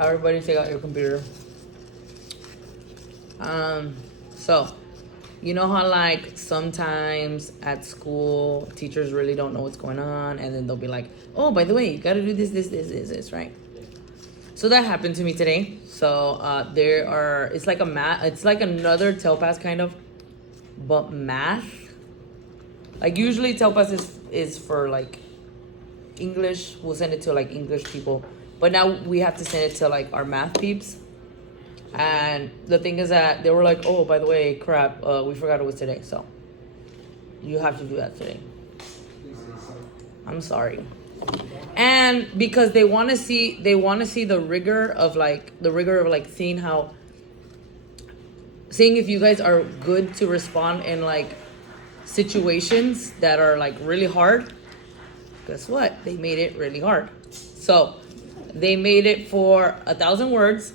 Everybody take out your computer. So, you know how like sometimes at school teachers really don't know what's going on, and then they'll be like, "Oh, by the way, you gotta do this, right?" So that happened to me today. So it's like it's like another Telpass kind of, but math. Like usually Telpass is for like English. We'll send it to like English people, but now we have to send it to like our math peeps. And the thing is that they were like, "Oh, by the way, crap, we forgot it was today, so you have to do that today." I'm sorry. And because they want to see the rigor of like seeing if you guys are good to respond in like situations that are like really hard. Guess what? They made it really hard. So they made it for 1,000 words,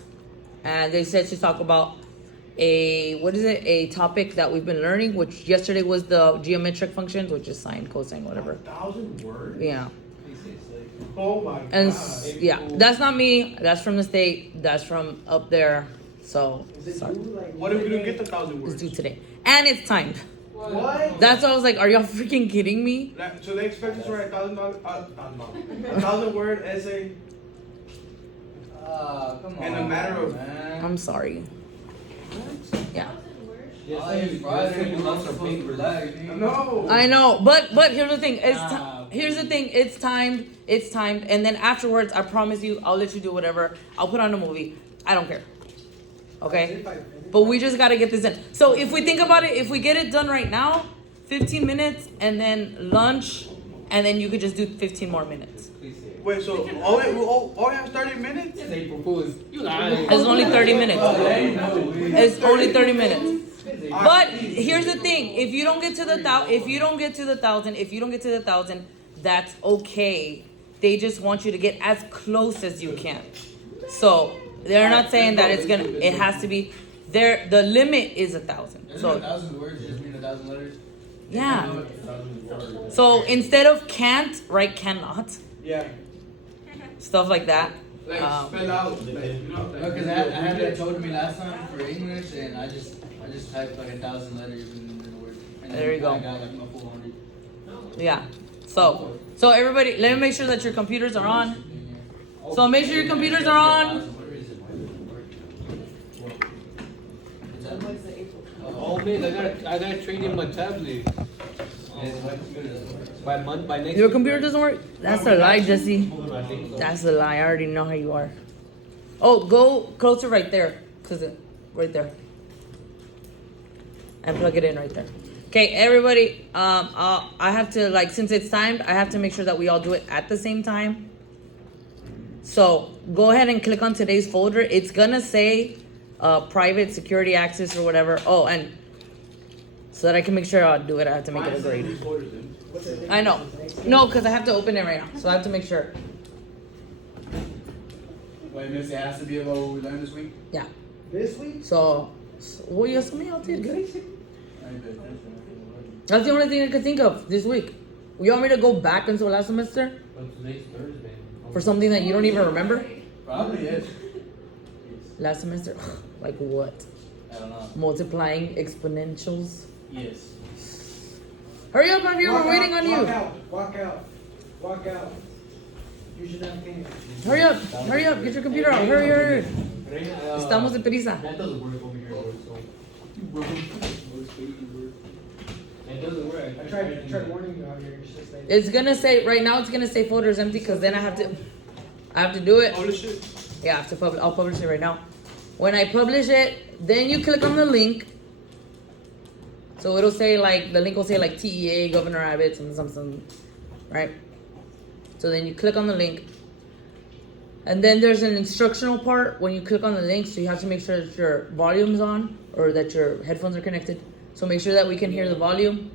and they said to talk about a topic that we've been learning, which yesterday was the geometric functions, which is sine, cosine, whatever. 1,000 words? Yeah. Oh my And God. yeah, that's not me. That's from the state. That's from up there. So sorry. What if we don't get the 1,000 words? It's due today, and it's timed. What? That's why I was like, "Are y'all freaking kidding me?" So they expect us to write $1,000 word essay Come on. in a matter of. man. I'm sorry. Yeah, No. I know, but here's the thing. It's timed. It's timed, and then afterwards, I promise you, I'll let you do whatever. I'll put on a movie. I don't care. Okay, but we just gotta get this in. So if we think about it, if we get it done right now, 15 minutes, and then lunch, and then you could just do 15 more minutes. Wait, so all we have 30 minutes? They propose. It's only 30 minutes. It's only 30 minutes. But here's the thing: if you don't get to the 1,000, that's okay. They just want you to get as close as you can. So they're not saying that it has to be there. The limit is 1,000. Isn't So 1,000 words just mean 1,000 letters? yeah. So instead of can't, write cannot. Yeah. Stuff like that. Like spell out. Like, you know, No, because I had that told me last time for English, and I just typed like 1,000 letters in the word. And There you go. I got like my full 100. Yeah. So everybody, let me make sure that your computers are on. So make sure your computers are on. oh man, I gotta train in my tablet. By next Your week, computer right? doesn't work? That's a lie, Jesse. That's a lie. I already know how you are. Oh, go closer right there. Right there. And plug it in right there. Okay, everybody. I have to, like, since it's timed, I have to make sure that we all do it at the same time. So go ahead and click on today's folder. It's gonna say private security access or whatever. Oh, and so that I can make sure I'll do it, I have to make it a grade. I know. No, because I have to open it right now. So I have to make sure. Wait, Miss, it has to be about what we learned this week? Yeah. This week? So well, yes, me, I'll take it. That's the only thing I could think of this week. You want me to go back until last semester But today's Thursday. for something that you don't even remember? Probably is. Last semester? Like what? I don't know. Multiplying exponentials? Yes. Hurry up, Javier, we're waiting on you. Walk out. You should have came. Hurry up, get your computer out. Hurry. Estamos de prisa. That doesn't work over here, so. It doesn't work. I tried warning you out here. You should stay. It's gonna say, right now it's gonna say folder is empty because then I have to do it. Oh, this shit. Yeah, I have to I'll publish it right now. When I publish it, then you click on the link. So it'll say like, the link will say like TEA, Governor Abbott, something, right? So then you click on the link. And then there's an instructional part when you click on the link. So you have to make sure that your volume's on or that your headphones are connected. So make sure that we can hear the volume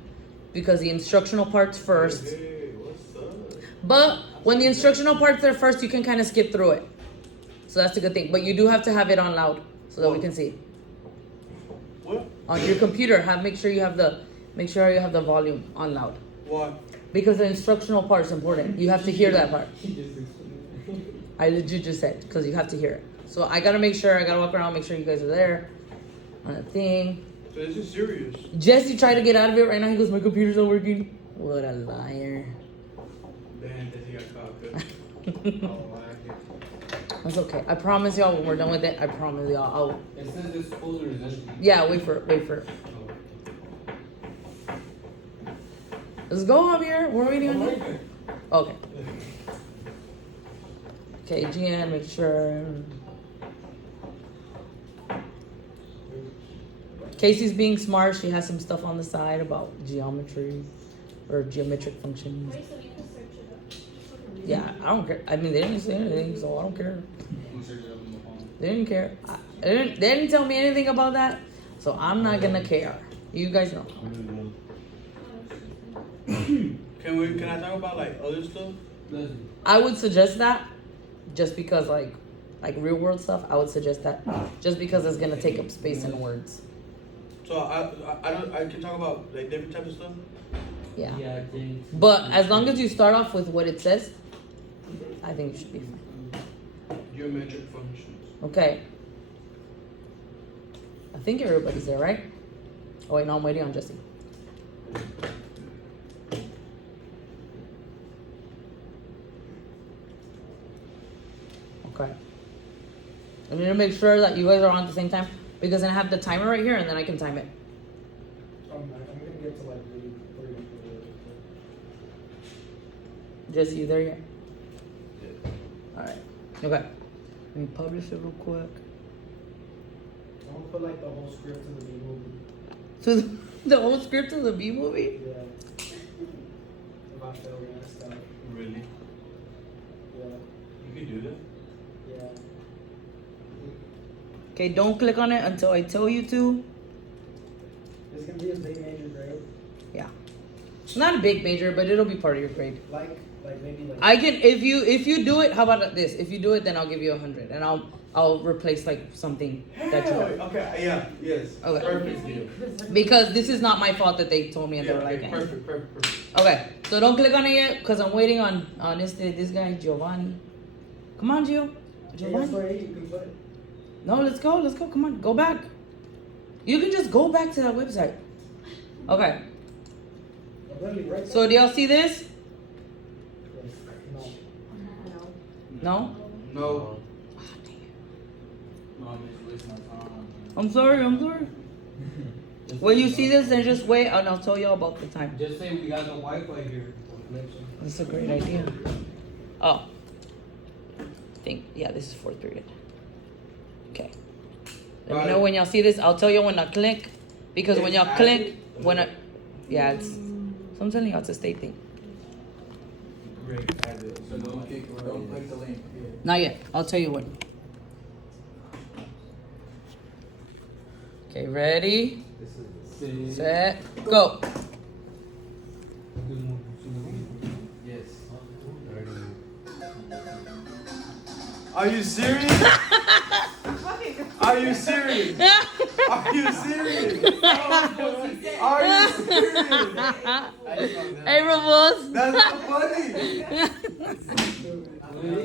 because the instructional part's first. Hey, what's up? But when the instructional part's there first, you can kind of skip through it. So that's a good thing. But you do have to have it on loud so that we can see. What? On your computer, make sure you have the volume on loud. Why? Because the instructional part is important. You have to hear that part. I legit just said, because you have to hear it. So I gotta make sure, I gotta walk around, make sure you guys are there on the thing. So this is serious. Jesse tried to get out of it right now. He goes, my computer's not working. What a liar. Damn, he got caught good. That's okay. I promise y'all when we're done with it, I promise y'all. It says this folder is empty. Yeah, wait for it. Let's go, Javier. We're waiting on you. Okay. Okay, GN, make sure. Casey's being smart. She has some stuff on the side about geometry or geometric functions. Wait, so you can search it up. Yeah, I don't care. I mean, they didn't say anything, so I don't care. You search it up on the phone. They didn't care. They didn't tell me anything about that, so I'm not gonna care. You guys know. Can I talk about like other stuff? Listen, I would suggest that, just because like real world stuff. I would suggest that, just because it's gonna take up space in words. So I can talk about like different types of stuff. Yeah. yeah, I think. But as long as you start off with what it says, I think you should be fine. Geometric functions. Okay. I think everybody's there, right? Oh wait, no, I'm waiting on Jesse. Okay. I need to make sure that you guys are on at the same time, because then I have the timer right here and then I can time it. I'm gonna get to like really. Jesse, you there yet? Alright. Okay. Let me publish it real quick. I'm gonna put like the whole script to the B movie. So the whole script of the B movie? Yeah. If I fail that stuff. Really? Yeah. You can do that? Yeah. Okay, don't click on it until I tell you to. It's gonna be a big major grade. Yeah. It's not a big major, but it'll be part of your grade. Like maybe like. I can if you do it. How about this? If you do it, then I'll give you 100, and I'll replace like something that you Hell, have. okay, yeah, yes. Okay. Perfect deal. Because this is not my fault that they told me and Yeah, they were like, okay, eh. perfect. Okay, so don't click on it yet because I'm waiting on this guy Giovanni. Come on, Gio. Yeah, that's Giovanni. where you can put it. No, let's go. Come on, go back. You can just go back to that website. Okay. I'm gonna be right So do y'all see this? Yes. No. No. No. Ah, dang it. No, I'm just wasting my time. I'm sorry. When you see this, then just wait and I'll tell y'all about the time. Just say we got no Wi-Fi here. That's a great idea. Oh. Yeah, this is 4th period. Okay. Let me know when y'all see this. I'll tell you when I click. Because when y'all click, yeah, it's, so I'm telling you, it's a state thing. Great idea. So don't click the link. Not yet. I'll tell you when. Okay, ready, set, go. Yes. Are you serious? Are you serious? Are you serious? Are you serious? Hey, Ramos. That's not funny.